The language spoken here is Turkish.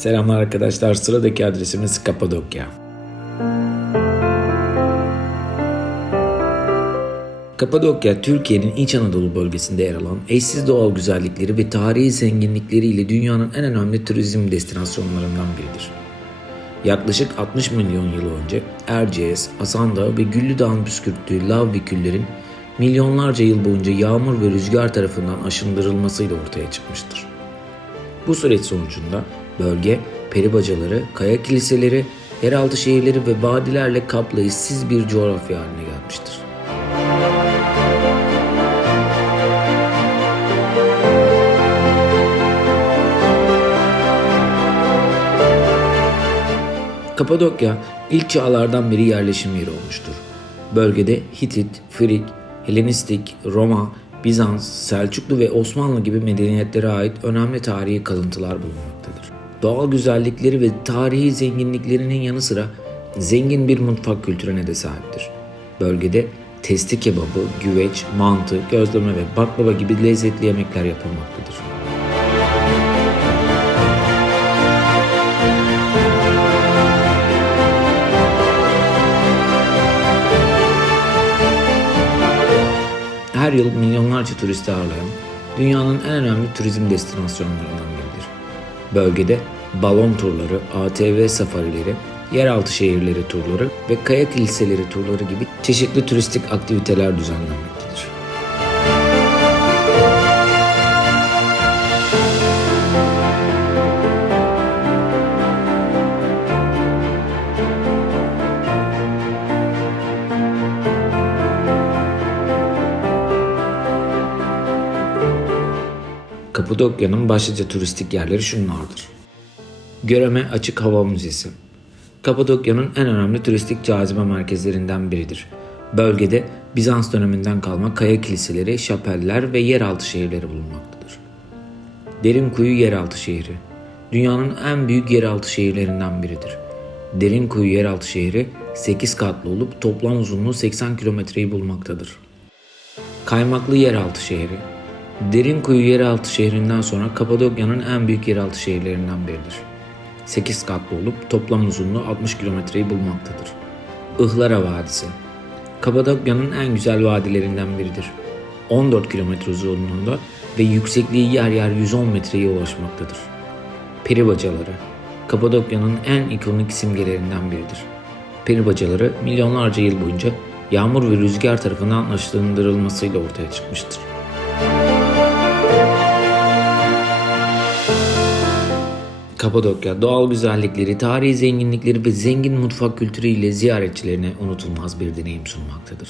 Selamlar arkadaşlar. Sıradaki adresimiz Kapadokya. Kapadokya, Türkiye'nin İç Anadolu bölgesinde yer alan eşsiz doğal güzellikleri ve tarihi zenginlikleriyle dünyanın en önemli turizm destinasyonlarından biridir. Yaklaşık 60 milyon yıl önce Erciyes, Asandağ ve Güllü Dağ'ın püskürttüğü lav ve küllerin milyonlarca yıl boyunca yağmur ve rüzgar tarafından aşındırılmasıyla ortaya çıkmıştır. Bu süreç sonucunda bölge peribacaları, kaya kiliseleri, yeraltı şehirleri ve vadilerle kaplı eşsiz bir coğrafya haline gelmiştir. Kapadokya ilk çağlardan beri yerleşim yeri olmuştur. Bölgede Hitit, Frig, Helenistik, Roma, Bizans, Selçuklu ve Osmanlı gibi medeniyetlere ait önemli tarihi kalıntılar bulunmaktadır. Doğal güzellikleri ve tarihi zenginliklerinin yanı sıra zengin bir mutfak kültürüne de sahiptir. Bölgede testi kebabı, güveç, mantı, gözleme ve baklava gibi lezzetli yemekler yapılmaktadır. her yıl milyonlarca turisti ağırlayan dünyanın en önemli turizm destinasyonlarından biridir. Bölgede balon turları, ATV safarileri, yeraltı şehirleri turları ve kaya kiliseleri turları gibi çeşitli turistik aktiviteler düzenlenmektedir. Kapadokya'nın başlıca turistik yerleri şunlardır. Göreme Açık Hava Müzesi Kapadokya'nın en önemli turistik cazibe merkezlerinden biridir. Bölgede Bizans döneminden kalma kaya kiliseleri, şapeller ve yeraltı şehirleri bulunmaktadır. Derinkuyu Yeraltı Şehri Dünyanın en büyük yeraltı şehirlerinden biridir. Derinkuyu Yeraltı Şehri 8 katlı olup toplam uzunluğu 80 kilometreyi bulmaktadır. Kaymaklı Yeraltı Şehri Derinkuyu yeraltı şehrinden sonra Kapadokya'nın en büyük yeraltı şehirlerinden biridir. 8 katlı olup toplam uzunluğu 60 kilometreyi bulmaktadır. Ihlara Vadisi Kapadokya'nın en güzel vadilerinden biridir. 14 kilometre uzunluğunda ve yüksekliği yer yer 110 metreye ulaşmaktadır. Peribacaları Kapadokya'nın en ikonik simgelerinden biridir. Peribacaları milyonlarca yıl boyunca yağmur ve rüzgar tarafından aşındırılmasıyla ortaya çıkmıştır. Kapadokya doğal güzellikleri, tarihi zenginlikleri ve zengin mutfak kültürüyle ziyaretçilerine unutulmaz bir deneyim sunmaktadır.